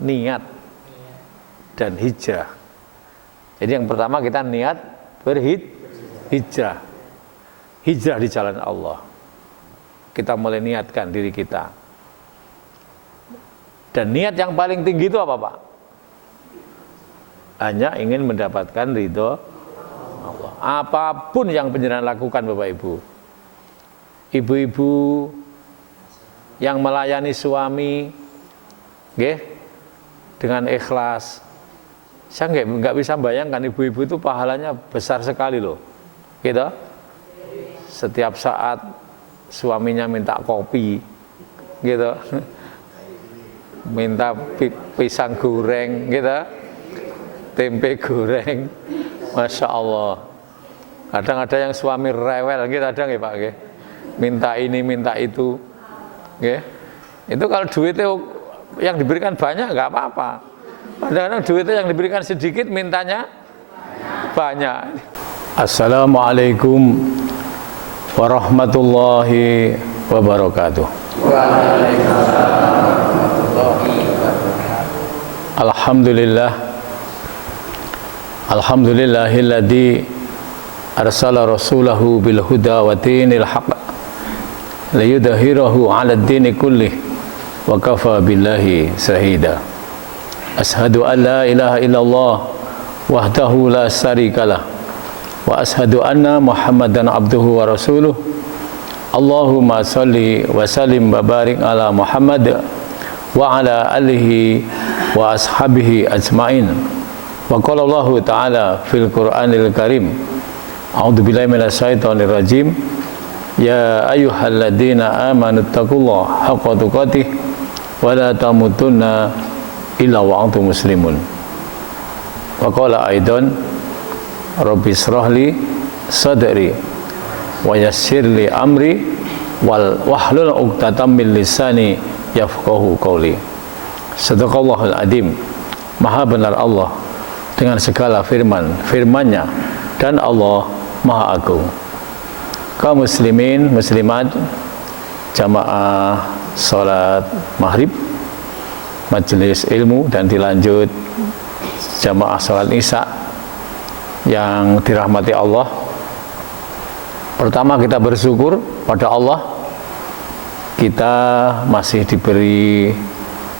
niat dan hijrah. Jadi yang pertama kita niat berhijrah. Hijrah di jalan Allah. Kita mulai niatkan diri kita. Dan niat yang paling tinggi itu apa, Pak? Hanya ingin mendapatkan ridho Allah. Apapun yang panjenengan lakukan, Bapak Ibu. Ibu-ibu yang melayani suami, dengan ikhlas. Saya nggak bisa bayangkan ibu-ibu itu pahalanya besar sekali loh. Gitu. Setiap saat suaminya minta kopi, gitu. Minta pisang goreng, gitu. Tempe goreng. Masya Allah. Kadang ada yang suami rewel, gitu ada nggak Pak? Minta ini, minta itu. Itu kalau duitnya yang diberikan banyak nggak apa-apa. Kadang-kadang duitnya yang diberikan sedikit, mintanya banyak. Assalamualaikum warahmatullahi wabarakatuh. Alhamdulillah. Alhamdulillahilladzi arsala rasulahu bil huda wa dinil haqq liyudhhirahu 'ala ad-dini kullih wa kafa billahi shahida. Ashhadu an la ilaha illallah wahdahu la syarikalah wa ashhadu anna Muhammadan abduhu wa rasuluh. Allahumma salli wa sallim wa barik ala Muhammad wa ala alihi wa ashabihi ajmain. Wa qala Allah ta'ala fil Qur'anil Karim, a'udzu billahi minasy syaithanir rajim, ya ayyuhalladzina amanu taqullaha haqqa tuqatih wa la tamutunna illa wa antum muslimun. Wa qala aidan, rabbi shrahli sadri wa yassirli amri wal wahlul 'uqdatam min lisani yafqahu qawli. Sadaqallahul adzim. Maha benar Allah dengan segala firman-Nya, dan Allah Maha Agung. Kaum muslimin, muslimat, jamaah salat maghrib, majelis ilmu, dan dilanjut jamaah salat isya yang dirahmati Allah. Pertama, kita bersyukur pada Allah, kita masih diberi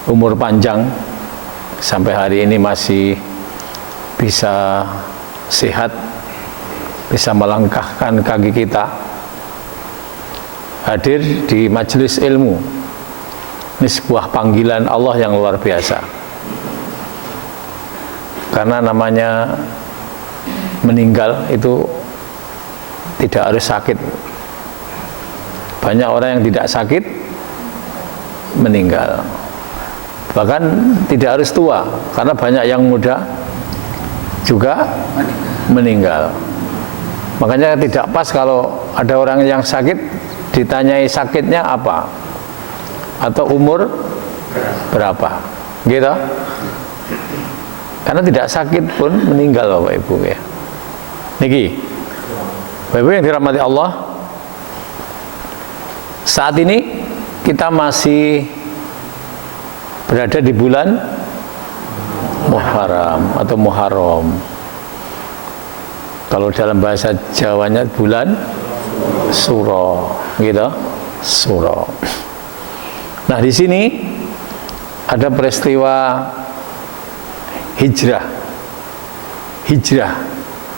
umur panjang sampai hari ini, masih bisa sehat, bisa melangkahkan kaki kita hadir di majelis ilmu. Ini sebuah panggilan Allah yang luar biasa, karena namanya meninggal itu tidak harus sakit. Banyak orang yang tidak sakit meninggal, bahkan tidak harus tua, karena banyak yang muda juga meninggal. Makanya tidak pas kalau ada orang yang sakit ditanyai sakitnya apa atau umur berapa, gitu. Karena tidak sakit pun meninggal, Bapak Ibu ya. Niki, Bapak Ibu yang dirahmati Allah, saat ini kita masih berada di bulan Muharram atau Muharram. Kalau dalam bahasa Jawanya bulan Suro, gitu, Suro. Nah, di sini ada peristiwa hijrah,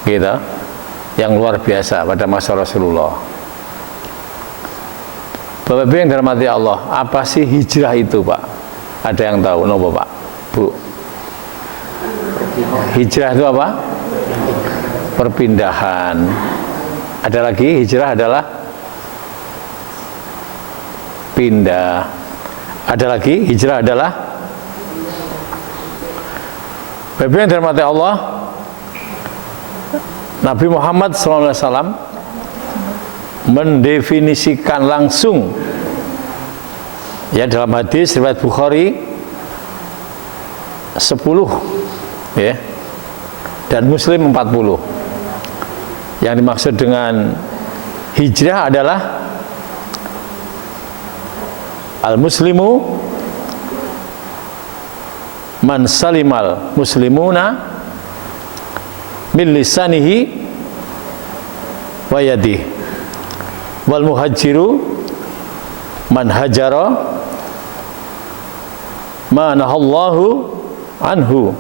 gitu, yang luar biasa pada masa Rasulullah. Bapak-Ibu yang dirahmati Allah, apa sih hijrah itu, Pak? Ada yang tahu? Nopo, Pak? Bu? Hijrah itu apa? Perpindahan. Ada lagi, hijrah adalah pindah. Ada lagi, hijrah adalah Bapak yang dirahmati Allah, Nabi Muhammad SAW mendefinisikan langsung, ya, dalam hadis riwayat Bukhari 10, ya, dan Muslim 40. Yang dimaksud dengan hijrah adalah al-muslimu man salimal muslimuna min lisanihi wa yadihi, wal muhajiru man hajara ma nahallahu anhu.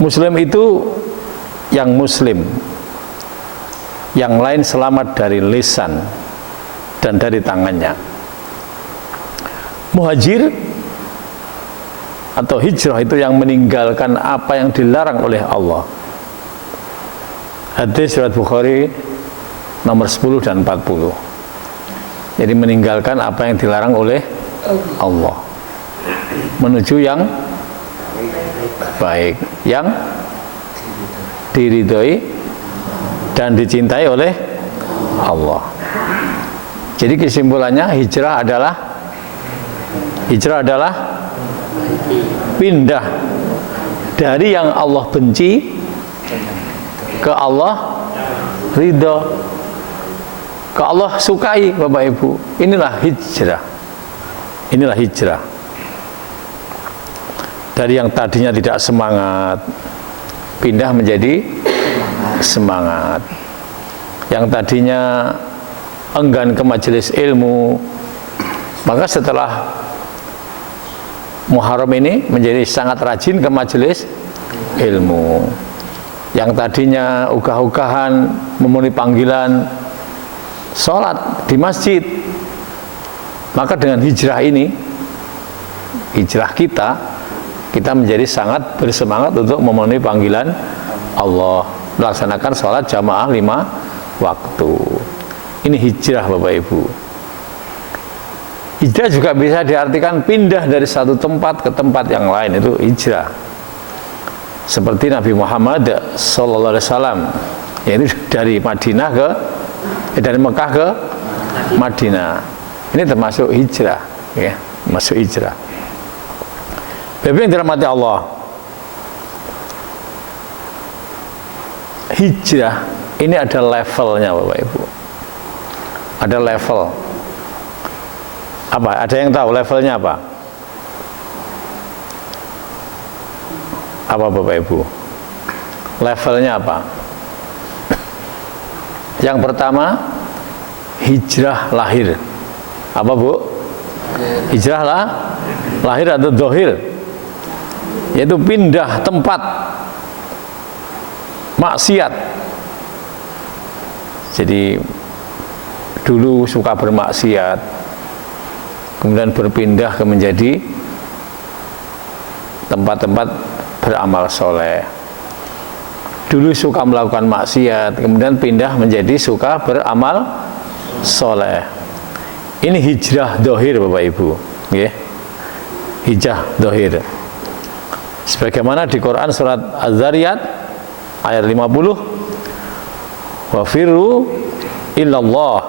Muslim itu yang muslim, yang lain selamat dari lisan dan dari tangannya. Muhajir atau hijrah itu yang meninggalkan apa yang dilarang oleh Allah. Hadis riwayat Bukhari nomor 10 dan 40. Jadi meninggalkan apa yang dilarang oleh Allah menuju yang baik, yang diridhoi dan dicintai oleh Allah. Jadi kesimpulannya hijrah adalah pindah dari yang Allah benci ke Allah ridho, ke Allah sukai. Bapak Ibu, inilah hijrah. Inilah hijrah. Dari yang tadinya tidak semangat pindah menjadi semangat. Yang tadinya enggan ke majelis ilmu, maka setelah Muharram ini menjadi sangat rajin ke majelis ilmu. Yang tadinya ugah-ugahan memenuhi panggilan sholat di masjid, maka dengan hijrah ini, hijrah kita menjadi sangat bersemangat untuk memenuhi panggilan Allah, melaksanakan sholat jamaah 5 waktu. Ini hijrah Bapak Ibu. Hijrah juga bisa diartikan pindah dari satu tempat ke tempat yang lain, itu hijrah. Seperti Nabi Muhammad SAW, yaitu dari Mekah ke Madinah. Ini termasuk hijrah, ya, masuk hijrah. Bapak yang dirahmati Allah, hijrah ini ada levelnya Bapak Ibu. Ada level. Apa? Ada yang tahu levelnya apa? Apa Bapak Ibu? Levelnya apa? Yang pertama, hijrah lahir. Apa Bu? Hijrah lahir atau dohir, yaitu pindah tempat maksiat. Jadi dulu suka bermaksiat, kemudian berpindah ke menjadi tempat-tempat beramal soleh. Dulu suka melakukan maksiat, kemudian pindah menjadi suka beramal soleh. Ini hijrah dohir Bapak Ibu, ya. Hijrah dohir. Sebagaimana di Quran surat Az-Zariyat ayat 50, wa firru illallah,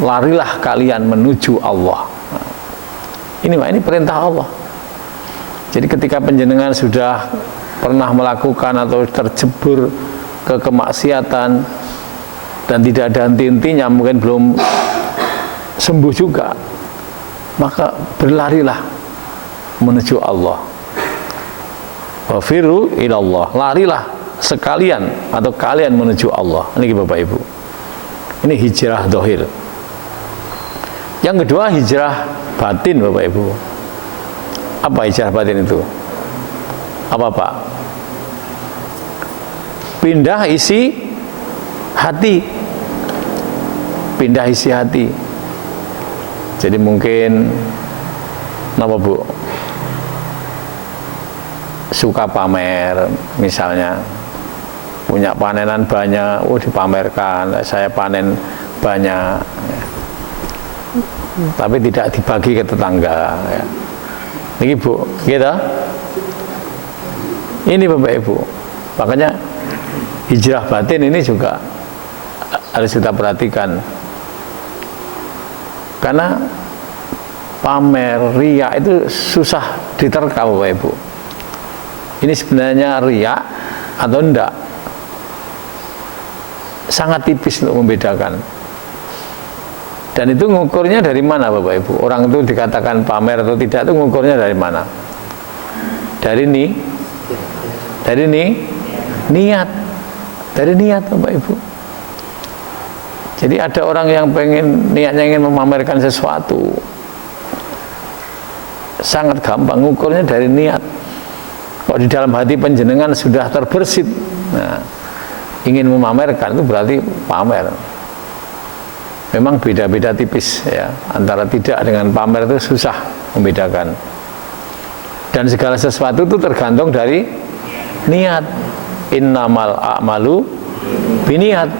larilah kalian menuju Allah. Ini perintah Allah. Jadi ketika panjenengan sudah pernah melakukan atau terjebur ke kemaksiatan dan tidak ada henti-hentinya, mungkin belum sembuh juga, maka berlarilah menuju Allah. Wa firru ilallah, larilah sekalian atau kalian menuju Allah. Ini Bapak Ibu, ini hijrah dohir. Yang kedua, hijrah batin Bapak Ibu. Apa hijrah batin itu? Apa Pak? Pindah isi hati. Pindah isi hati. Jadi mungkin apa Bu? Suka pamer, misalnya punya panenan banyak, dipamerkan, saya panen banyak, tapi tidak dibagi ke tetangga, ya. Ini Bu, gitu. Ini Bapak Ibu, makanya hijrah batin ini juga harus kita perhatikan, karena pamer, riya itu susah diterka Bapak Ibu. Ini sebenarnya riya atau enggak, sangat tipis untuk membedakan. Dan itu ngukurnya dari mana Bapak Ibu? Orang itu dikatakan pamer atau tidak itu ngukurnya dari mana? Dari niat. Dari niat Bapak Ibu. Jadi ada orang yang niatnya ingin memamerkan sesuatu. Sangat gampang ngukurnya dari niat. Kalau di dalam hati panjenengan sudah terbersit, nah, ingin memamerkan itu berarti pamer. Memang beda-beda tipis ya, antara tidak dengan pamer itu susah membedakan. Dan segala sesuatu itu tergantung dari niat. Innamal a'malu biniat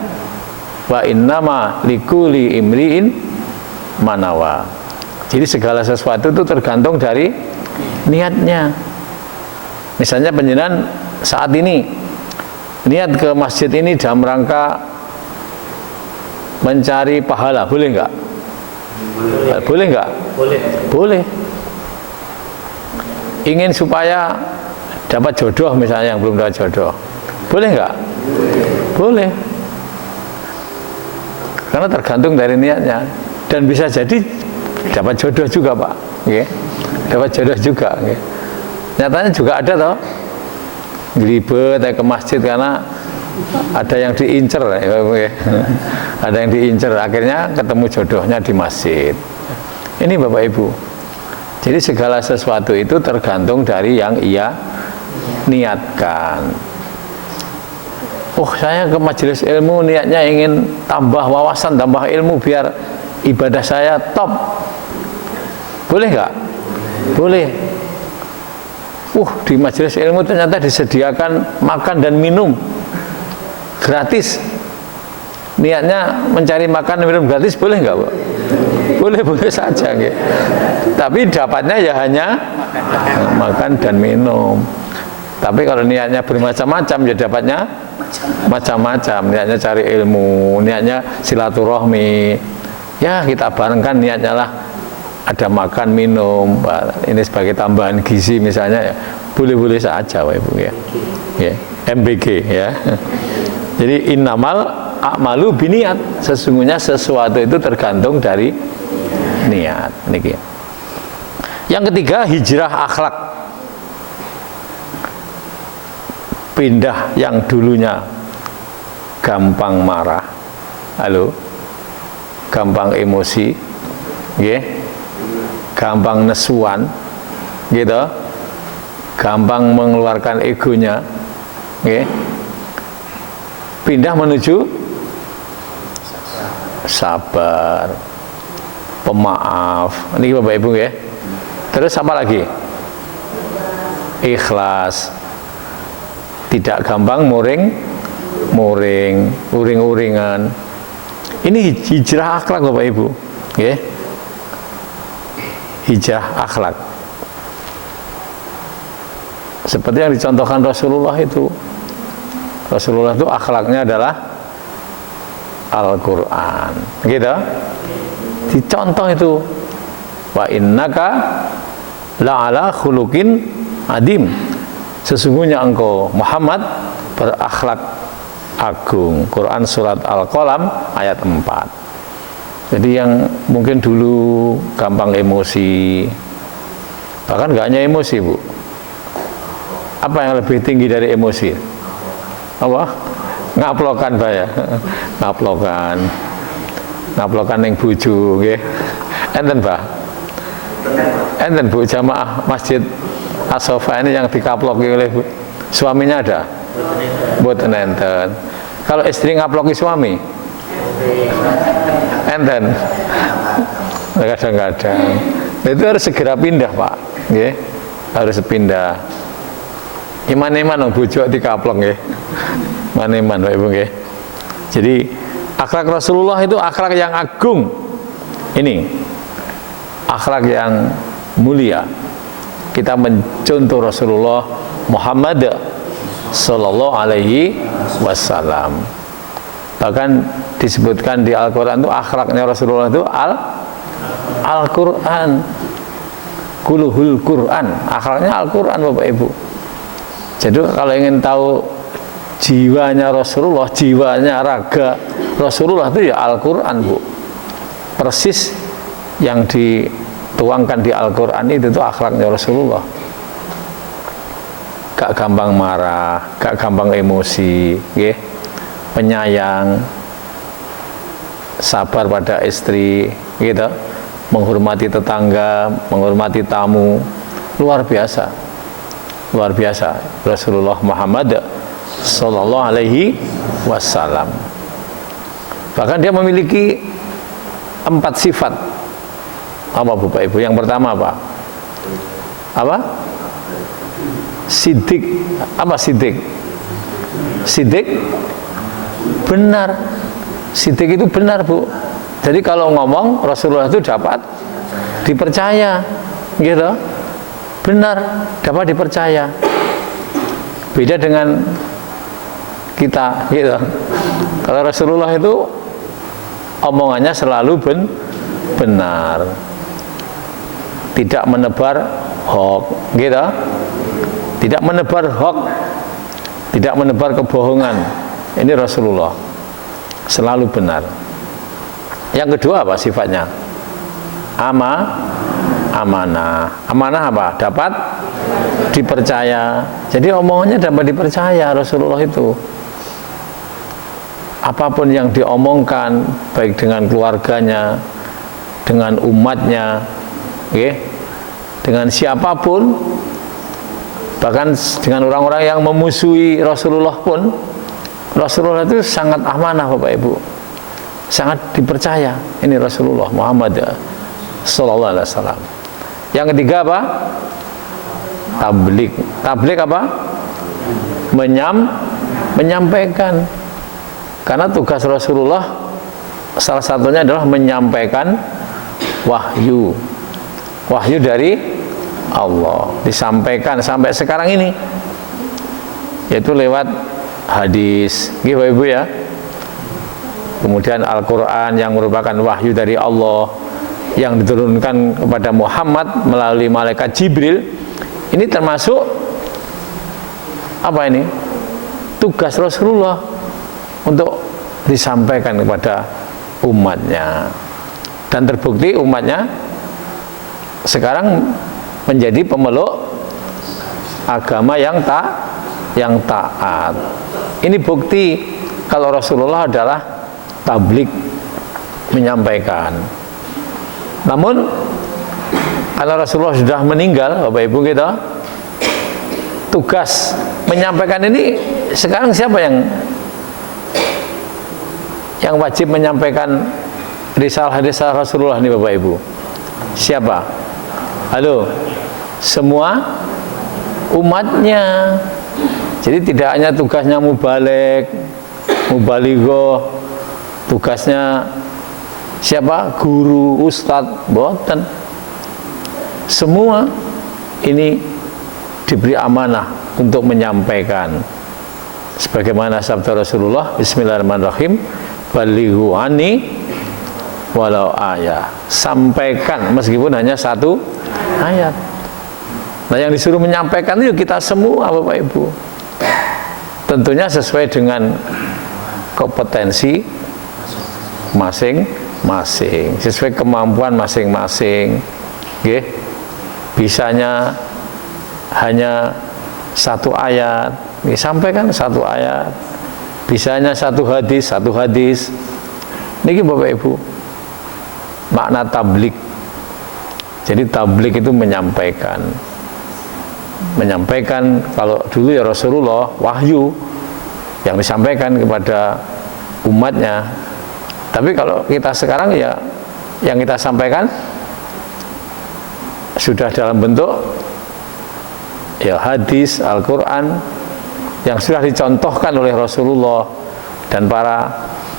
wa innama likulli imri'in manawa. Jadi segala sesuatu itu tergantung dari niatnya. Misalnya panjenengan saat ini niat ke masjid ini dalam rangka mencari pahala, boleh enggak? Boleh enggak? Boleh. Ingin supaya dapat jodoh misalnya yang belum dapat jodoh, boleh enggak? Boleh. Karena tergantung dari niatnya. Dan bisa jadi dapat jodoh juga Pak, okay? Dapat jodoh juga, okay? Nyatanya juga ada toh, gelibet ke masjid karena ada yang diincer, okay? Ada yang diincer, akhirnya ketemu jodohnya di masjid. Ini Bapak Ibu. Jadi segala sesuatu itu tergantung dari yang ia niatkan. Oh, saya ke majelis ilmu niatnya ingin tambah wawasan, tambah ilmu biar ibadah saya top. Boleh nggak? Boleh. Di majelis ilmu ternyata disediakan makan dan minum gratis. Niatnya mencari makan dan minum gratis, boleh nggak, Bu? Boleh saja, gitu. Tapi dapatnya ya hanya makan dan minum. Tapi kalau niatnya bermacam-macam, ya dapatnya macam-macam. Niatnya cari ilmu, niatnya silaturahmi. Ya kita barengkan niatnya lah, ada makan minum, ini sebagai tambahan gizi misalnya, ya boleh-boleh saja Bapak Ibu ya. Ya, MBG ya. Jadi innamal a'malu biniat, sesungguhnya sesuatu itu tergantung dari niat. Niki. Yang ketiga, hijrah akhlak. Pindah yang dulunya gampang marah, gampang emosi, gampang nesuan, gitu, gampang mengeluarkan egonya, pindah menuju sabar, pemaaf. Ini Bapak Ibu ya. Terus apa lagi? Ikhlas. Tidak gampang uring-uringan. Ini hijrah akhlak Bapak Ibu, ya. Hijrah akhlak. Seperti yang dicontohkan Rasulullah itu. Rasulullah itu akhlaknya adalah Al-Quran, gitu. Dicontoh itu. Wa innaka la'ala khuluqin adim. Sesungguhnya engkau Muhammad berakhlak agung. Quran surat Al-Qalam ayat 4. Jadi yang mungkin dulu gampang emosi, bahkan gak hanya emosi Bu, apa yang lebih tinggi dari emosi? Apa? Ngaplokan Pak ya. Ngaplokan yang bojo nggih. Enten Pak. Enten Bu, jamaah masjid As-Sofa ini yang dikaploki oleh suaminya ada? Mboten enten. Kalau istri ngaploki suami? Enten. Kadang-kadang. Itu harus segera pindah Pak, nggih. Harus pindah. Iman-iman bojo dikaplok nggih. Iman-iman Bapak Ibu nggih. Jadi akhlak Rasulullah itu akhlak yang agung. Ini akhlak yang mulia. Kita mencontoh Rasulullah Muhammad Sallallahu Alaihi Wasallam. Bahkan disebutkan di Al-Quran itu akhlaknya Rasulullah itu Al-Quran, kuluhul Quran, akhlaknya Al-Quran Bapak Ibu. Jadi kalau ingin tahu jiwanya Rasulullah, jiwanya raga Rasulullah itu ya Al-Quran Bu. persis yang dituangkan di Al-Quran itu tuh akhlaknya Rasulullah. Gak gampang marah, gak gampang emosi, ya. Penyayang, sabar pada istri, gitu, menghormati tetangga, menghormati tamu, luar biasa Rasulullah Muhammad Sallallahu Alaihi Wasallam. Bahkan dia memiliki 4 sifat. Apa Bapak Ibu? Yang pertama apa? Apa? Sidik. Apa sidik? Sidik benar. Sidik itu benar, Bu. Jadi kalau ngomong Rasulullah itu dapat dipercaya, gitu. Benar, dapat dipercaya. Beda dengan kita, gitu. Kalau Rasulullah itu omongannya selalu benar, tidak menebar hoax, gitu. Tidak menebar hoax, tidak menebar kebohongan. Ini Rasulullah selalu benar. Yang kedua apa sifatnya? Amanah. Amanah apa? Dapat dipercaya. Jadi omongannya dapat dipercaya Rasulullah itu. Apapun yang diomongkan, baik dengan keluarganya, dengan umatnya, okay, dengan siapapun, bahkan dengan orang-orang yang memusuhi Rasulullah pun, Rasulullah itu sangat amanah Bapak Ibu, sangat dipercaya. Ini Rasulullah Muhammad Sallallahu Alaihi Wasallam. Yang ketiga apa? Tablik. Tablik apa? Menyampaikan. Karena tugas Rasulullah salah satunya adalah menyampaikan wahyu. Wahyu dari Allah disampaikan sampai sekarang ini, yaitu lewat hadis, gitu Ibu ya. Kemudian Al-Quran yang merupakan wahyu dari Allah yang diturunkan kepada Muhammad melalui malaikat Jibril. Ini termasuk apa ini? Tugas Rasulullah untuk disampaikan kepada umatnya. Dan terbukti umatnya sekarang menjadi pemeluk agama yang taat. Ini bukti kalau Rasulullah adalah tablik, menyampaikan. Namun kalau Rasulullah sudah meninggal, Bapak Ibu kita, tugas menyampaikan ini sekarang siapa yang wajib menyampaikan risalah-risalah Rasulullah ini Bapak Ibu? Siapa? Halo? Semua umatnya. Jadi tidak hanya tugasnya mubalighoh, tugasnya siapa? Guru, ustadz, boten. Semua ini diberi amanah untuk menyampaikan. Sebagaimana sabda Rasulullah, Bismillahirrahmanirrahim, balighu anni walau ayat. Sampaikan meskipun hanya 1 ayat. Nah, yang disuruh menyampaikan itu kita semua Bapak Ibu. Tentunya sesuai dengan kompetensi masing-masing, sesuai kemampuan masing-masing. Nggih. Bisanya hanya 1 ayat, sampaikan 1 ayat. Bisanya 1 hadis. Niki Bapak Ibu, makna tablik. Jadi tablik itu menyampaikan. Kalau dulu ya Rasulullah wahyu yang disampaikan kepada umatnya. Tapi kalau kita sekarang ya yang kita sampaikan sudah dalam bentuk ya hadis, Al-Quran yang sudah dicontohkan oleh Rasulullah dan para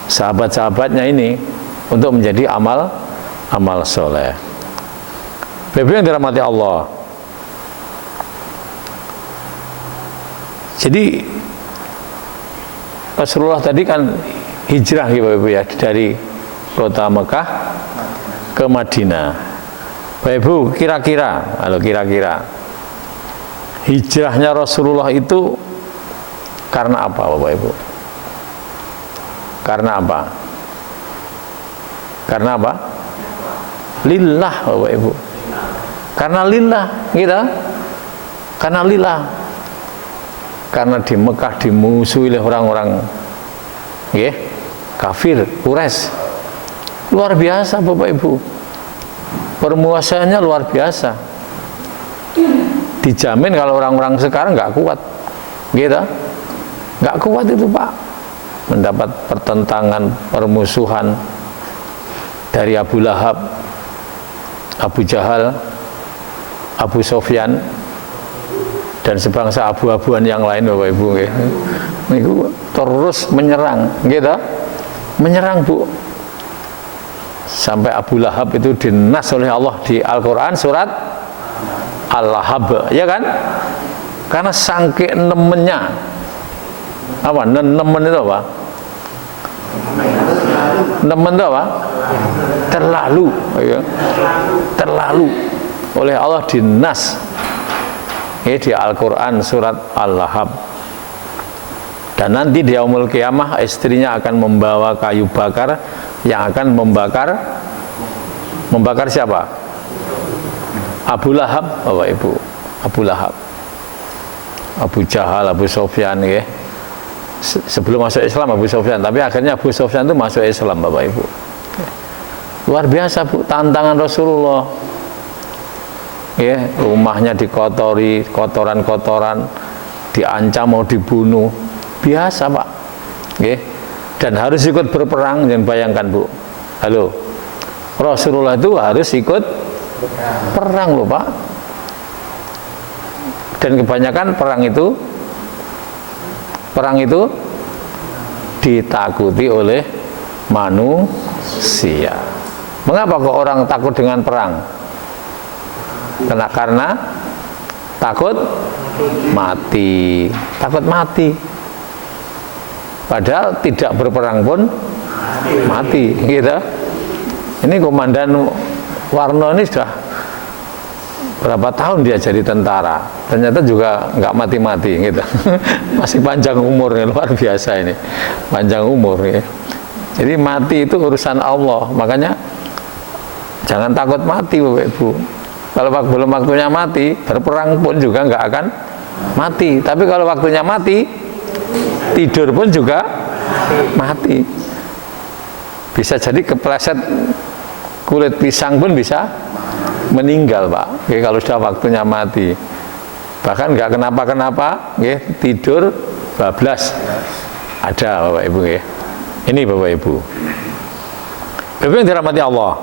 sahabat-sahabatnya ini untuk menjadi amal soleh. Bapak yang dirahmati Allah. Jadi Rasulullah tadi kan hijrah ya Bapak Ibu ya, dari kota Mekah ke Madinah. Bapak Ibu, kira-kira hijrahnya Rasulullah itu karena apa Bapak Ibu? Karena apa? lillah Bapak Ibu. Karena lillah gitu. Karena lillah. Karena di Mekah dimusuhi oleh orang-orang kafir, Quraisy. Luar biasa Bapak Ibu. Permuasaannya luar biasa. Dijamin kalau orang-orang sekarang nggak kuat. Gitu. Nggak kuat itu Pak. Mendapat pertentangan, permusuhan dari Abu Lahab, Abu Jahal, Abu Sofyan, dan sebangsa abu-abuan yang lain Bapak Ibu. Itu terus menyerang, gitu. Menyerang Bu. Sampai Abu Lahab itu dinas oleh Allah di Al-Quran surat Al-Lahab, ya kan? Karena sangke nemennya. Apa? Nemen itu apa? Nemen itu apa? Terlalu, ya. Terlalu oleh Allah dinas di Al-Quran surat Al-Lahab. Dan nanti di yaumul qiyamah istrinya akan membawa kayu bakar yang akan membakar siapa? Abu Lahab, Bapak Ibu. Abu Lahab, Abu Jahal, Abu Sofyan, ya. Sebelum masuk Islam Abu Sofyan, tapi akhirnya Abu Sofyan itu masuk Islam Bapak Ibu. Luar biasa Bu, tantangan Rasulullah. Ya, rumahnya dikotori, kotoran-kotoran, diancam mau dibunuh, biasa Pak. Ya. Dan harus ikut berperang, jangan bayangkan Bu. Halo, Rasulullah itu harus ikut perang loh Pak. Dan kebanyakan perang itu ditakuti oleh manusia. Mengapa kok orang takut dengan perang? Karena takut mati. Takut mati. Padahal tidak berperang pun mati, gitu. Ini Komandan Warno ini sudah berapa tahun dia jadi tentara, ternyata juga nggak mati-mati, gitu. Masih panjang umurnya, luar biasa ini, panjang umur, ya. Jadi mati itu urusan Allah, makanya jangan takut mati, Bapak Ibu. Kalau belum waktunya mati, berperang pun juga nggak akan mati. Tapi kalau waktunya mati, tidur pun juga mati. Bisa jadi kepleset kulit pisang pun bisa meninggal Pak. Oke, kalau sudah waktunya mati. Bahkan nggak kenapa-kenapa, tidur bablas. Ada Bapak Ibu, ya. Ini Bapak Ibu. Bapak yang dirahmati Allah.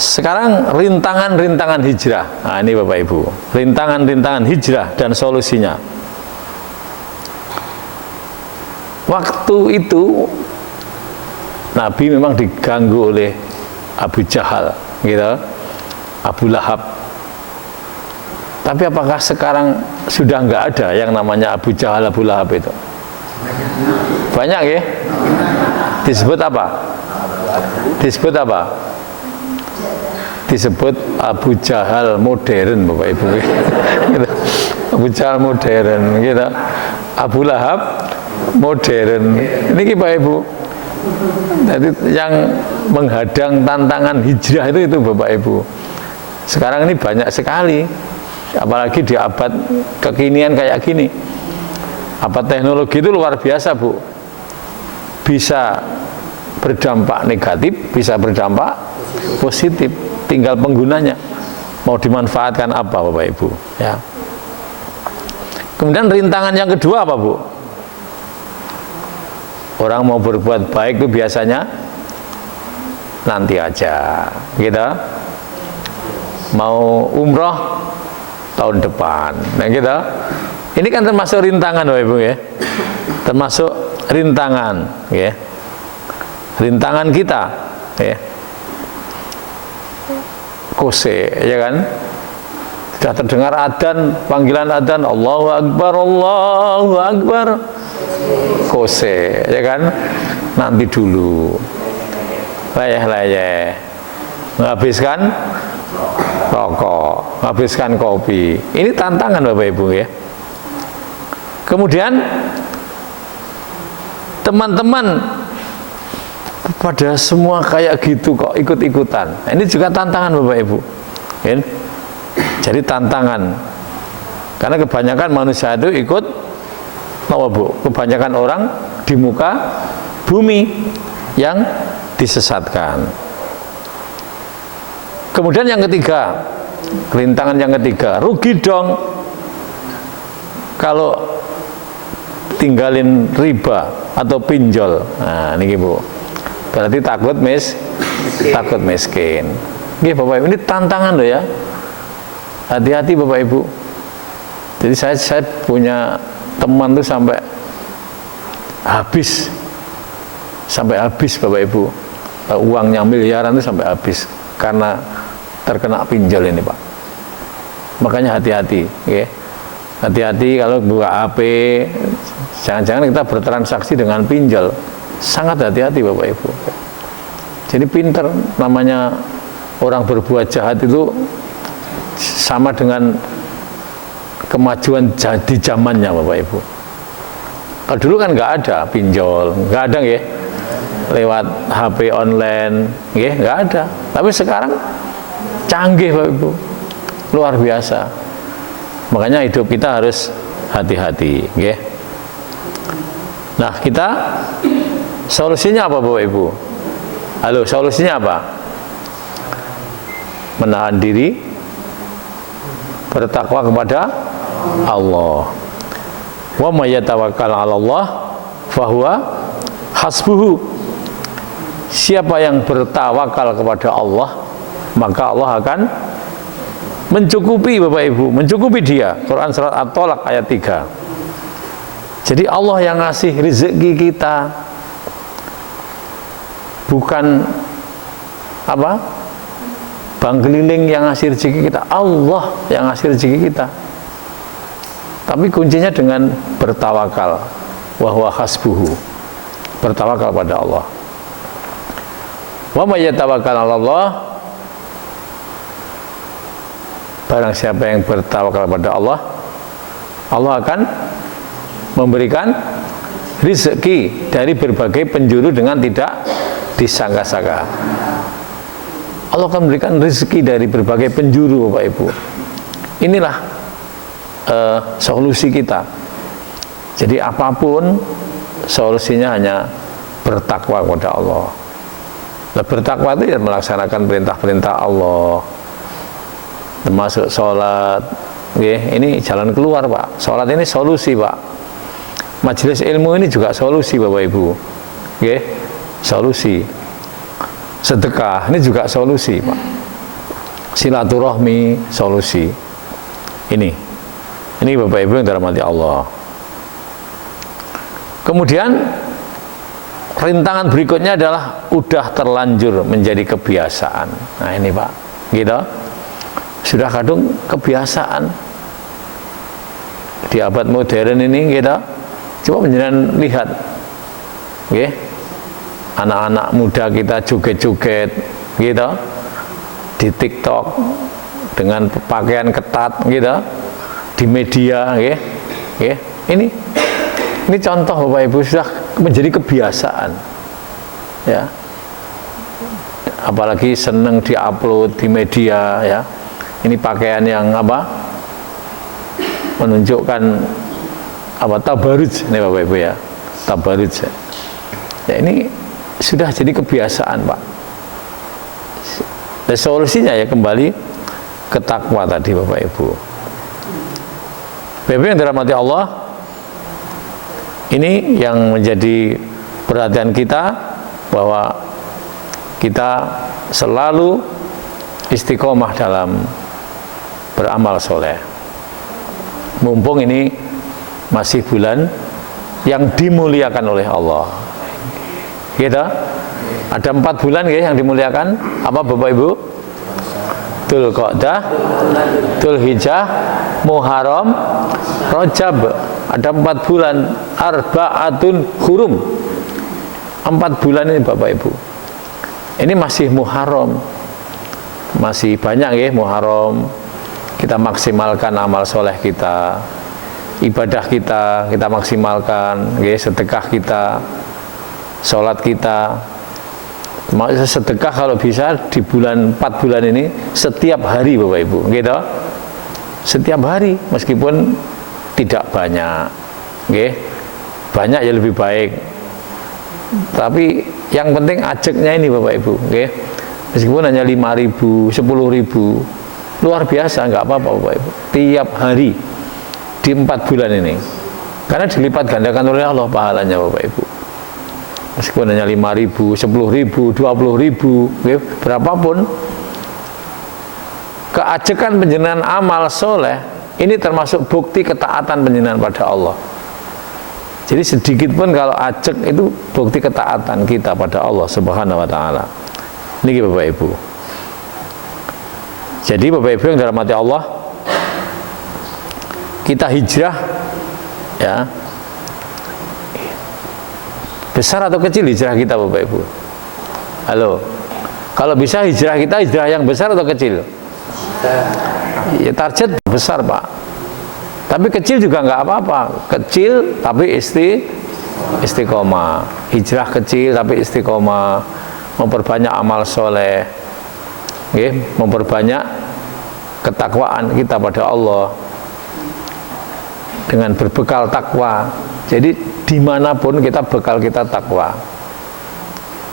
Sekarang rintangan-rintangan hijrah. Nah, ini Bapak Ibu. Rintangan-rintangan hijrah dan solusinya. Waktu itu Nabi memang diganggu oleh Abu Jahal, gitu, Abu Lahab. Tapi apakah sekarang sudah nggak ada yang namanya Abu Jahal, Abu Lahab itu? Banyak, ya. Disebut apa? Disebut apa? Disebut Abu Jahal modern, Bapak Ibu. Gitu. Abu Jahal modern, gitu. Abu Lahab modern. Ini Bapak Ibu. Jadi yang menghadang tantangan hijrah itu Bapak Ibu. Sekarang ini banyak sekali, apalagi di abad kekinian kayak gini. Abad teknologi itu luar biasa Bu. Bisa berdampak negatif, bisa berdampak positif. Tinggal penggunanya mau dimanfaatkan apa Bapak Ibu, ya. Kemudian rintangan yang kedua apa Bu? Orang mau berbuat baik itu biasanya nanti aja, gitu. Mau umroh tahun depan, nah gitu. Ini kan termasuk rintangan Bapak Ibu, ya. Termasuk rintangan, ya. Rintangan kita, ya. Kose, ya kan? Sudah terdengar adzan, panggilan adzan, Allahu Akbar, Allahu Akbar. Kose, ya kan? Nanti dulu. Layeh-layeh. Menghabiskan rokok, menghabiskan kopi. Ini tantangan Bapak Ibu, ya. Kemudian teman-teman pada semua kayak gitu kok ikut-ikutan. Nah, ini juga tantangan Bapak Ibu. Ya. Jadi tantangan. Karena kebanyakan manusia itu ikut apa Bu? Kebanyakan orang di muka bumi yang disesatkan. Kemudian yang ketiga, rintangan yang ketiga, rugi dong kalau tinggalin riba atau pinjol. Nah, ini Bu. Berarti takut miskin. Nggih Bapak Ibu, ini tantangan loh ya. Hati-hati Bapak Ibu. Jadi saya punya teman tuh sampai habis Bapak Ibu. Uangnya miliaran itu sampai habis karena terkena pinjol ini Pak. Makanya hati-hati, ya. Hati-hati kalau buka HP, jangan-jangan kita bertransaksi dengan pinjol. Sangat hati-hati Bapak Ibu. Jadi pinter, namanya orang berbuat jahat itu sama dengan kemajuan di zamannya Bapak Ibu. Kalau dulu kan nggak ada pinjol, nggak ada ya, lewat HP online, ya nggak ada. Tapi sekarang canggih Bapak Ibu, luar biasa. Makanya hidup kita harus hati-hati, ya. Nah, kita solusinya apa Bapak Ibu? Halo, solusinya apa? Menahan diri, bertakwa kepada Allah. Wa may yatawakkal 'ala Allah fahuwa hasbuhu. Siapa yang bertawakal kepada Allah, maka Allah akan mencukupi Bapak Ibu, mencukupi dia. Quran surat At-Tolak ayat 3. Jadi Allah yang ngasih rezeki kita, bukan apa? Bank keliling yang ngasih rezeki kita, Allah yang ngasih rezeki kita. Tapi kuncinya dengan bertawakal, wa huwa hasbuhu. Bertawakal pada Allah. Wa may yatawakkal 'ala Allah, barang siapa yang bertawakal pada Allah, Allah akan memberikan rezeki dari berbagai penjuru dengan tidak disangka-sangka. Allah akan memberikan rezeki dari berbagai penjuru Bapak Ibu. Inilah solusi kita. Jadi apapun solusinya hanya bertakwa kepada Allah. Nah, bertakwa itu ya melaksanakan perintah-perintah Allah, termasuk sholat. Ini jalan keluar Pak. Sholat ini solusi Pak. Majelis ilmu ini juga solusi Bapak Ibu. Solusi. Sedekah ini juga solusi Pak. Silaturahmi solusi. Ini Bapak Ibu yang dirahmati Allah. Kemudian rintangan berikutnya adalah udah terlanjur menjadi kebiasaan. Nah ini Pak, gitu. Sudah kadung kebiasaan. Di abad modern ini gitu. Coba penjenengan lihat, anak-anak muda kita joget-joget, gitu, di TikTok dengan pakaian ketat, gitu, di media, Ini contoh Bapak Ibu sudah menjadi kebiasaan, ya. Apalagi seneng diupload di media, ya. Ini pakaian yang apa? Menunjukkan apa? Tabaruj, ini Bapak Ibu ya, tabaruj. Ya ini sudah jadi kebiasaan Pak. Dan solusinya ya kembali ke takwa tadi Bapak Ibu. Bapak Ibu yang dirahmati Allah, ini yang menjadi perhatian kita bahwa kita selalu istiqomah dalam beramal soleh. Mumpung ini masih bulan yang dimuliakan oleh Allah. Gitu? Ada 4 bulan yang dimuliakan. Apa Bapak Ibu? Dzulqa'dah, Dzulhijjah, Muharram, Rajab. Ada 4 bulan, arba'atun hurum. 4 bulan ini Bapak Ibu. Ini masih Muharram. Masih banyak Muharram. Kita maksimalkan amal soleh kita, ibadah kita maksimalkan, sedekah kita, sholat kita. Maksudnya sedekah kalau bisa di bulan 4 bulan ini setiap hari Bapak Ibu, gitu. Setiap hari meskipun tidak banyak, okay? Banyak ya lebih baik. Tapi yang penting ajaknya ini Bapak Ibu, okay? Meskipun hanya 5.000, 10.000, luar biasa, nggak apa-apa Bapak Ibu. Tiap hari di 4 bulan ini, karena dilipat gandakan oleh Allah pahalanya Bapak Ibu. Meskipun hanya 5.000, 10.000, 20.000, okay? Berapapun, keajekan penjenengan amal soleh ini termasuk bukti ketaatan penjenengan pada Allah. Jadi sedikit pun kalau ajek itu bukti ketaatan kita pada Allah Subhanahu wa taala. Niki Bapak Ibu. Jadi Bapak Ibu yang dirahmati Allah, kita hijrah ya. Besar atau kecil hijrah kita Bapak Ibu? Halo. Kalau bisa hijrah kita hijrah yang besar atau kecil? Ya target besar Pak. Tapi kecil juga nggak apa-apa. Kecil tapi istiqomah. Hijrah kecil tapi istiqomah. Memperbanyak amal soleh, okay? Memperbanyak ketakwaan kita pada Allah dengan berbekal takwa. Jadi dimanapun kita bekal kita takwa.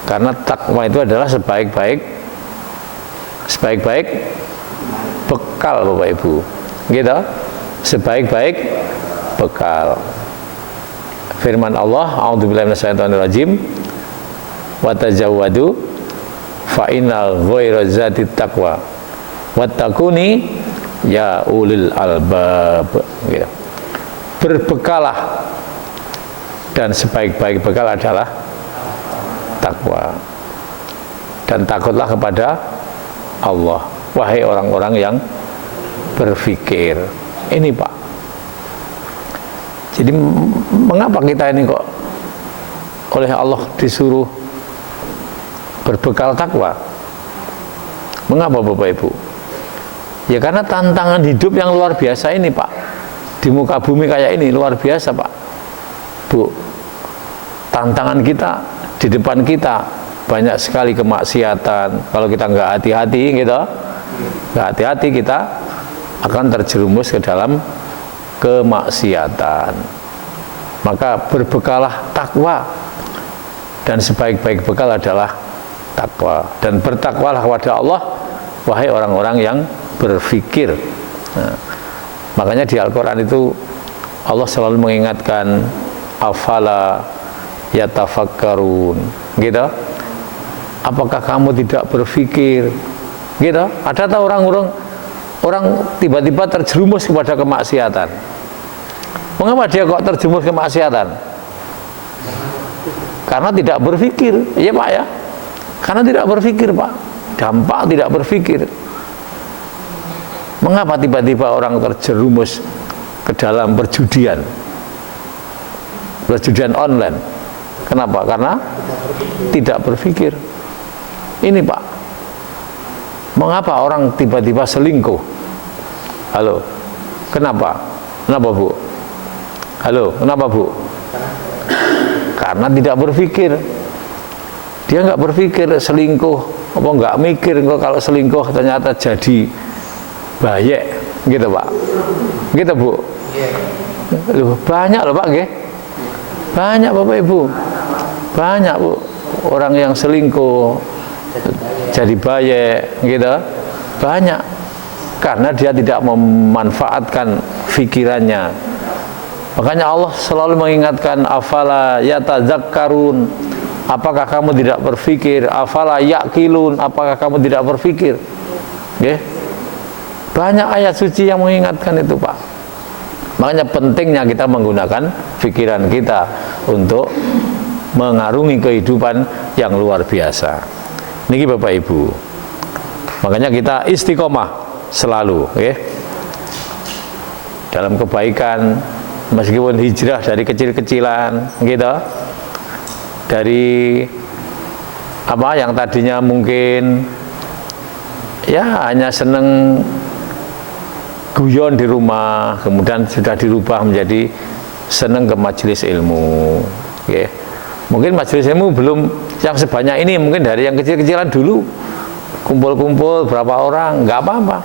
Karena takwa itu adalah sebaik-baik bekal Bapak Ibu, gitu. Sebaik-baik bekal. Firman Allah, a'udzubillahi minasyaitonirrajim, wa tazawwadu fa innal ghayra zatit taqwa wattaquni ya ulil albab, gitu. Berbekalah, dan sebaik-baik bekal adalah takwa, dan takutlah kepada Allah, wahai orang-orang yang berfikir. Ini Pak. Jadi mengapa kita ini kok oleh Allah disuruh berbekal takwa? Mengapa Bapak Ibu? Ya karena tantangan hidup yang luar biasa ini Pak. Di muka bumi kayak ini luar biasa Pak, Bu. Tantangan kita di depan kita banyak sekali kemaksiatan. Kalau kita nggak hati-hati gitu, nggak hati-hati kita akan terjerumus ke dalam kemaksiatan. Maka berbekalah takwa, dan sebaik-baik bekal adalah takwa. Dan bertakwalah kepada Allah, wahai orang-orang yang berfikir. Nah, makanya di Al-Quran itu Allah selalu mengingatkan, afala yatafakkarun, gitu. Apakah kamu tidak berfikir, gitu? Ada tak orang tiba-tiba terjerumus kepada kemaksiatan? Mengapa dia kok terjerumus kemaksiatan? Karena tidak berfikir. Iya Pak ya, karena tidak berfikir Pak. Dampak tidak berfikir. Mengapa tiba-tiba orang terjerumus ke dalam perjudian online? Kenapa? Karena tidak berfikir. Ini Pak, mengapa orang tiba-tiba selingkuh? Halo, kenapa? Kenapa Bu? Halo, kenapa Bu? Karena tidak berfikir. Dia nggak berfikir selingkuh, apa nggak mikir kalau selingkuh ternyata jadi bayek, gitu Pak. Gitu Bu. Loh, banyak loh Pak, nggih. Banyak Bapak Ibu. Banyak Bu, orang yang selingkuh jadi bayek, gitu. Banyak. Karena dia tidak memanfaatkan pikirannya. Makanya Allah selalu mengingatkan, afala yatazakkarun, apakah kamu tidak berpikir? Afala yaqilun, apakah kamu tidak berpikir? Okay? Banyak ayat suci yang mengingatkan itu Pak. Makanya pentingnya kita menggunakan pikiran kita untuk mengarungi kehidupan yang luar biasa. Niki Bapak Ibu. Makanya kita istiqomah selalu, okay? Dalam kebaikan, meskipun hijrah dari kecil-kecilan, gitu. Dari apa yang tadinya mungkin ya hanya seneng guyon di rumah, kemudian sudah dirubah menjadi seneng ke majelis ilmu, okay? Mungkin majelismu belum yang sebanyak ini, mungkin dari yang kecil-kecilan dulu, kumpul-kumpul berapa orang, nggak apa-apa.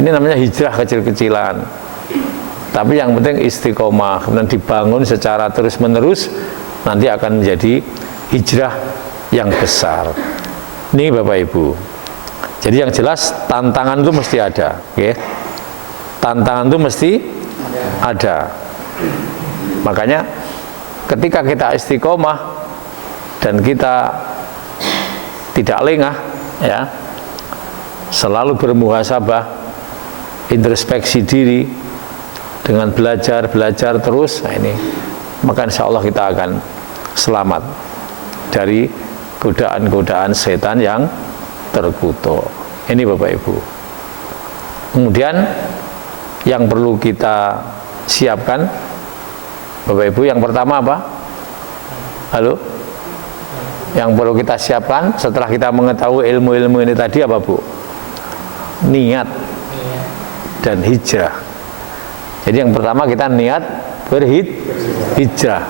Ini namanya hijrah kecil-kecilan. Tapi yang penting istiqomah, kemudian dibangun secara terus-menerus, nanti akan menjadi hijrah yang besar. Ini Bapak Ibu. Jadi yang jelas tantangan itu mesti ada, ya. Tantangan itu mesti ada. Makanya ketika kita istiqomah dan kita tidak lengah, ya, selalu bermuhasabah, introspeksi diri dengan belajar terus, nah ini, maka insya Allah kita akan selamat dari godaan-godaan setan yang terkutuk. Ini Bapak Ibu. Kemudian yang perlu kita siapkan, Bapak Ibu, yang pertama apa? Halo? Yang perlu kita siapkan setelah kita mengetahui ilmu-ilmu ini tadi apa, Bu? Niat dan hijrah. Jadi yang pertama kita niat berhijrah.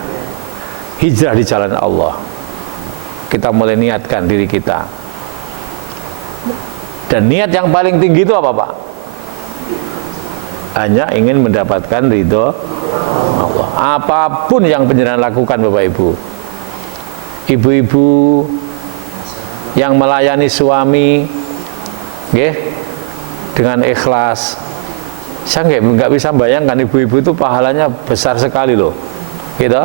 Hijrah di jalan Allah. Kita mulai niatkan diri kita. Dan niat yang paling tinggi itu apa, Pak? Hanya ingin mendapatkan ridho Allah. Apapun yang panjenengan lakukan, Bapak Ibu. Ibu-ibu yang melayani suami, dengan ikhlas. Saya nggak bisa bayangkan ibu-ibu itu pahalanya besar sekali loh, gitu.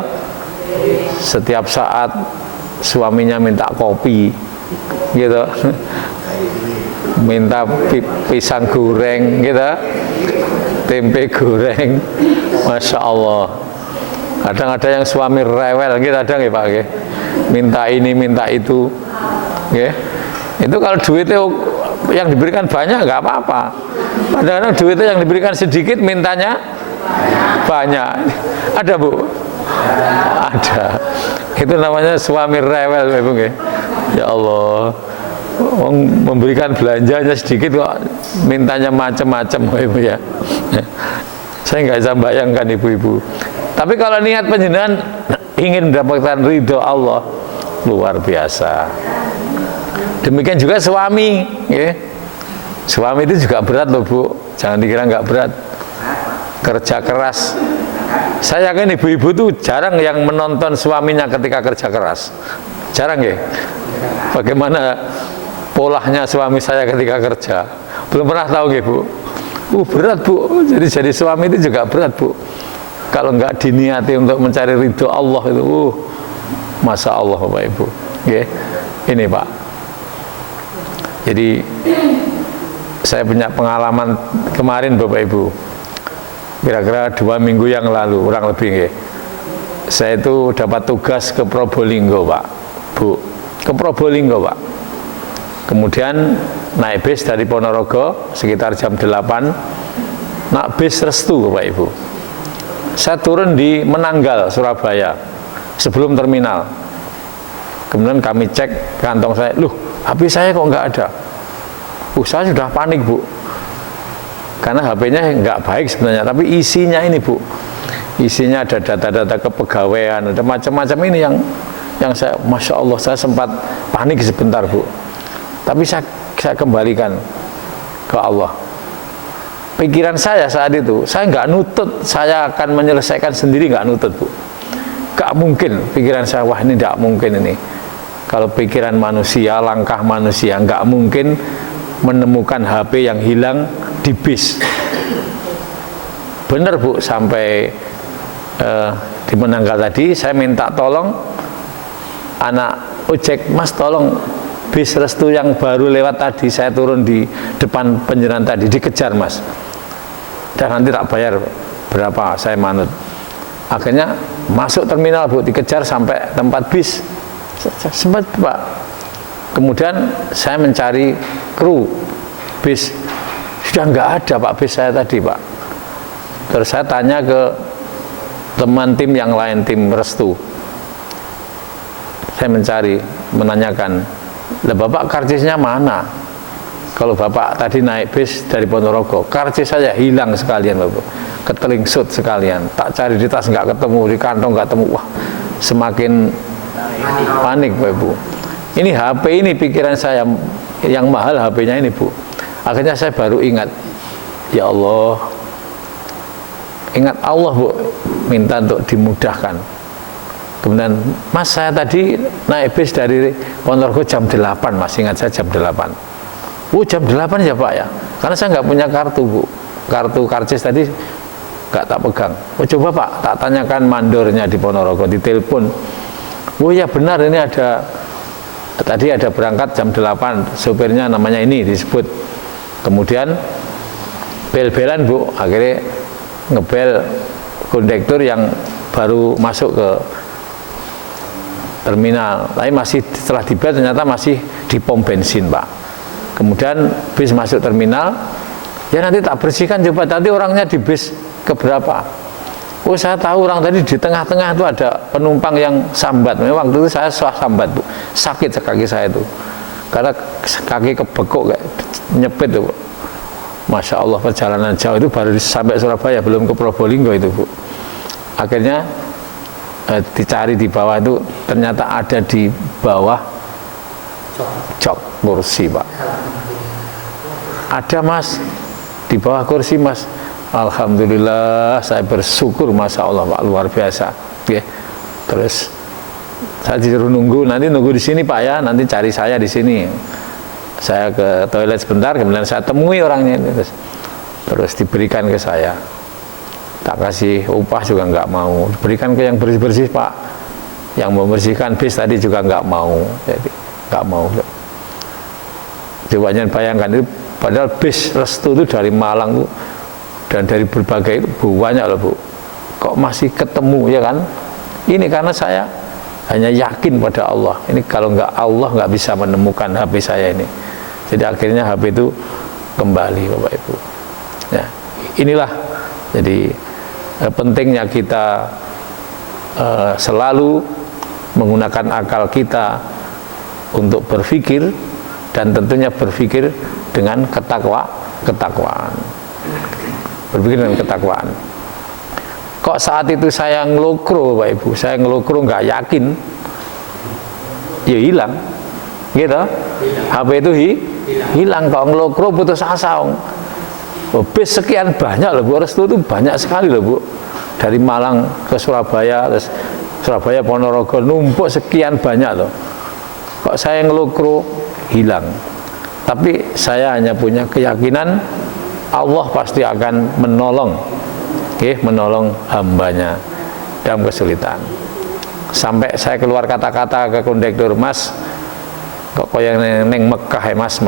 Setiap saat suaminya minta kopi, gitu, minta pisang goreng, gitu, tempe goreng, masya Allah. Kadang ada yang suami rewel, gitu, ada nggak Pak? Minta ini, minta itu, itu kalau duitnya yang diberikan banyak nggak apa-apa. Kadang-kadang duitnya yang diberikan sedikit, mintanya banyak. Ada, Bu? Ada. Itu namanya suami rewel, Ibu. Ya Allah, memberikan belanjanya sedikit kok mintanya macam-macam, Ibu ya. Saya nggak bisa bayangkan ibu-ibu. Tapi kalau niat panjenengan ingin mendapatkan ridho Allah, luar biasa. Demikian juga suami, suami itu juga berat loh, Bu. Jangan dikira nggak berat. Kerja keras. Saya yakin ibu-ibu tuh jarang yang menonton suaminya ketika kerja keras. Jarang, ya. Bagaimana polanya suami saya ketika kerja? Belum pernah tahu, ya, Bu. Berat, Bu. Jadi suami itu juga berat, Bu. Kalau nggak diniati untuk mencari ridho Allah itu, Masya Allah, Bapak Ibu. Ini, Pak. Jadi saya punya pengalaman kemarin, Bapak Ibu. Kira-kira 2 minggu yang lalu, kurang lebih, saya itu dapat tugas ke Probolinggo, Pak, Bu. Ke Probolinggo, Pak. Kemudian naik bis dari Ponorogo sekitar jam 8, naik bis Restu, Bapak Ibu. Saya turun di Menanggal, Surabaya, sebelum terminal. Kemudian kami cek kantong saya, loh, HP saya kok nggak ada. Saya sudah panik, Bu. Karena HP-nya nggak baik sebenarnya, tapi isinya ini, Bu. Isinya ada data-data kepegawaian, ada macam-macam ini yang saya, Masya Allah, saya sempat panik sebentar, Bu. Tapi saya kembalikan ke Allah. Pikiran saya saat itu, saya nggak nutut, saya akan menyelesaikan sendiri, nggak nutut, Bu. Nggak mungkin, pikiran saya, wah ini nggak mungkin ini. Kalau pikiran manusia, langkah manusia, nggak mungkin menemukan HP yang hilang di bis. Bener, Bu, sampai di Menanggal tadi, saya minta tolong anak ojek, Mas, tolong bis Restu yang baru lewat tadi, saya turun di depan penjelasan tadi, dikejar, Mas. Dan nanti tak bayar berapa, saya manut. Akhirnya masuk terminal, Bu, dikejar sampai tempat bis. Sempat, Pak. Kemudian saya mencari kru bis. Sudah nggak ada, Pak, bis saya tadi, Pak. Terus saya tanya ke teman tim yang lain, tim Restu. Saya mencari, menanyakan, lah Bapak karcisnya mana? Kalau Bapak tadi naik bis dari Ponorogo, karcis saya hilang sekalian, Bapak. Ketelingsut sekalian. Tak cari di tas nggak ketemu, di kantong nggak ketemu. Wah, semakin panik Pak Ibu. Ini HP ini pikiran saya yang mahal HP-nya ini Bu. Akhirnya saya baru ingat, ya Allah, ingat Allah Bu, minta untuk dimudahkan. Kemudian Mas, saya tadi naik bis dari Ponorogo jam 8 Mas, ingat saya jam 8. Oh jam 8 ya Pak ya, karena saya nggak punya kartu Bu, kartu karcis tadi nggak tak pegang. Oh coba Pak, tak tanyakan mandornya di Ponorogo, ditelepon. Oh ya benar, ini ada, tadi ada berangkat jam 8, sopirnya namanya ini disebut. Kemudian bel-belan Bu, akhirnya ngebel kondektur yang baru masuk ke terminal. Tapi masih setelah dibel ternyata masih di pom bensin Pak. Kemudian bis masuk terminal, ya nanti tak bersihkan coba, nanti orangnya di bis keberapa. Oh saya tahu orang tadi di tengah-tengah itu ada penumpang yang sambat. Memang waktu itu saya sambat Bu, sakit kaki saya itu, karena kaki kebekuk kayak nyepit itu Bu. Masya Allah, perjalanan jauh itu baru sampai Surabaya, belum ke Probolinggo itu Bu. Akhirnya dicari di bawah itu, ternyata ada di bawah jok kursi Pak. Ada Mas, di bawah kursi Mas. Alhamdulillah, saya bersyukur, Masya Allah Pak, luar biasa. Oke. Terus saya disuruh nunggu, nanti nunggu di sini Pak ya, nanti cari saya di sini. Saya ke toilet sebentar, kemudian saya temui orangnya, terus diberikan ke saya. Tak kasih upah juga nggak mau, berikan ke yang bersih-bersih Pak, yang membersihkan bis tadi juga nggak mau, jadi nggak mau. Coba bayangkan itu, padahal bis Restu itu dari Malang tuh, dan dari berbagai itu banyak loh Bu, kok masih ketemu ya kan? Ini karena saya hanya yakin pada Allah. Ini kalau nggak Allah nggak bisa menemukan HP saya ini. Jadi akhirnya HP itu kembali Bapak Ibu. Ya, inilah jadi pentingnya kita selalu menggunakan akal kita untuk berpikir, dan tentunya berpikir dengan ketakwaan. Berpikir dengan ketakwaan. Kok saat itu saya ngelokro Bapak Ibu, saya ngelokro nggak yakin, ya hilang, gitu. HP itu hilang, kok ngelokro putus asa. Bis sekian banyak loh Bu, Restu itu banyak sekali loh Bu, dari Malang ke Surabaya, terus Surabaya Ponorogo, numpuk sekian banyak loh. Kok saya ngelokro hilang. Tapi saya hanya punya keyakinan Allah pasti akan menolong, menolong hambanya dalam kesulitan. Sampai saya keluar kata-kata ke kondektur, Mas, kok yang neng Mekah ya Mas,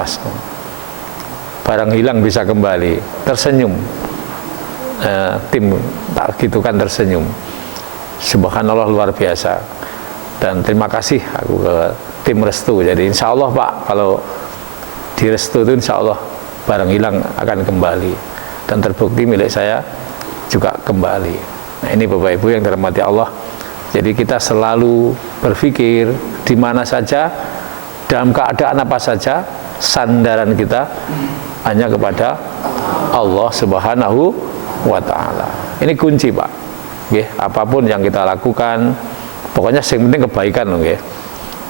barang hilang bisa kembali. Tersenyum, tim tak gitu kan tersenyum. Subhanallah, luar biasa. Dan terima kasih aku ke tim Restu. Jadi insya Allah Pak, kalau di Restu itu insya Allah barang hilang akan kembali, dan terbukti milik saya juga kembali. Nah ini Bapak Ibu yang dirahmati Allah. Jadi kita selalu berpikir di mana saja, dalam keadaan apa saja, sandaran kita hanya kepada Allah Subhanahu wa Ta'ala. Ini kunci Pak. Apapun yang kita lakukan, pokoknya yang penting kebaikan loh.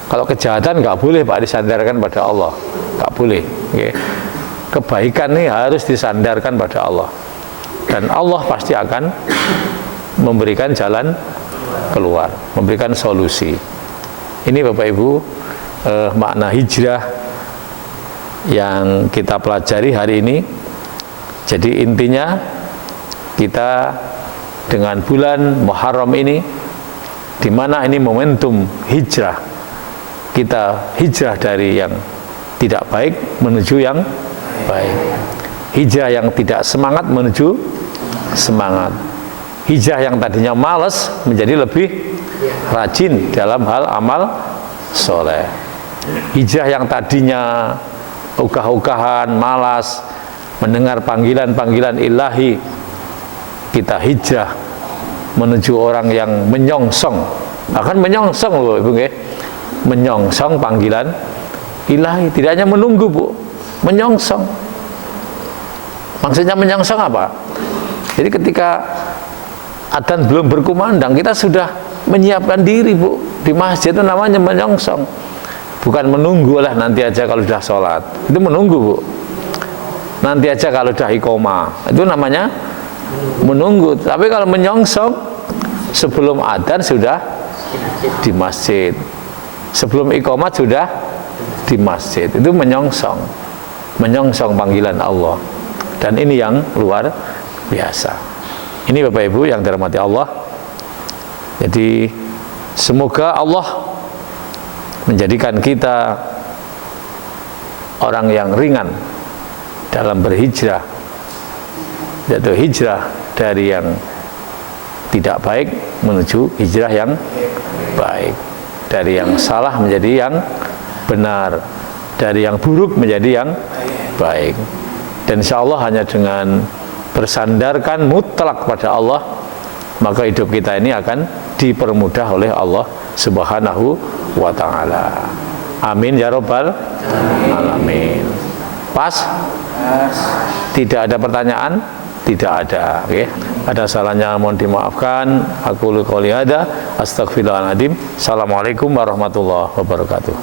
Kalau kejahatan nggak boleh Pak disandarkan pada Allah, nggak boleh. Kebaikan ini harus disandarkan pada Allah, dan Allah pasti akan memberikan jalan keluar, memberikan solusi. Ini Bapak Ibu makna hijrah yang kita pelajari hari ini. Jadi intinya kita dengan bulan Muharram ini, di mana ini momentum hijrah, kita hijrah dari yang tidak baik menuju yang baik. Hijrah yang tidak semangat menuju semangat. Hijrah yang tadinya malas menjadi lebih rajin dalam hal amal soleh. Hijrah yang tadinya ogah-ogahan, malas mendengar panggilan-panggilan ilahi, kita hijrah menuju orang yang menyongsong, bahkan menyongsong loh Ibu, menyongsong panggilan ilahi, tidak hanya menunggu Bu, menyongsong. Maksudnya menyongsong apa? Jadi ketika adzan belum berkumandang, kita sudah menyiapkan diri, Bu. Di masjid itu namanya menyongsong. Bukan menunggu lah nanti aja kalau sudah sholat. Itu menunggu, Bu. Nanti aja kalau sudah iqomah. Itu namanya menunggu. Tapi kalau menyongsong, sebelum adzan sudah di masjid. Sebelum iqomah sudah di masjid. Itu menyongsong. Menyongsong panggilan Allah. Dan ini yang luar biasa. Ini Bapak Ibu yang dirahmati Allah. Jadi semoga Allah menjadikan kita orang yang ringan dalam berhijrah, yaitu hijrah dari yang tidak baik menuju hijrah yang baik, dari yang salah menjadi yang benar, dari yang buruk menjadi yang baik. Dan insya Allah hanya dengan bersandarkan mutlak pada Allah, maka hidup kita ini akan dipermudah oleh Allah Subhanahu wa ta'ala. Amin ya rabbal alamin. Pas? Tidak ada pertanyaan? Tidak ada. Oke. Ada salahnya mohon dimaafkan. Aku qouli hadza astaghfirullahaladzim. Assalamualaikum warahmatullahi wabarakatuh.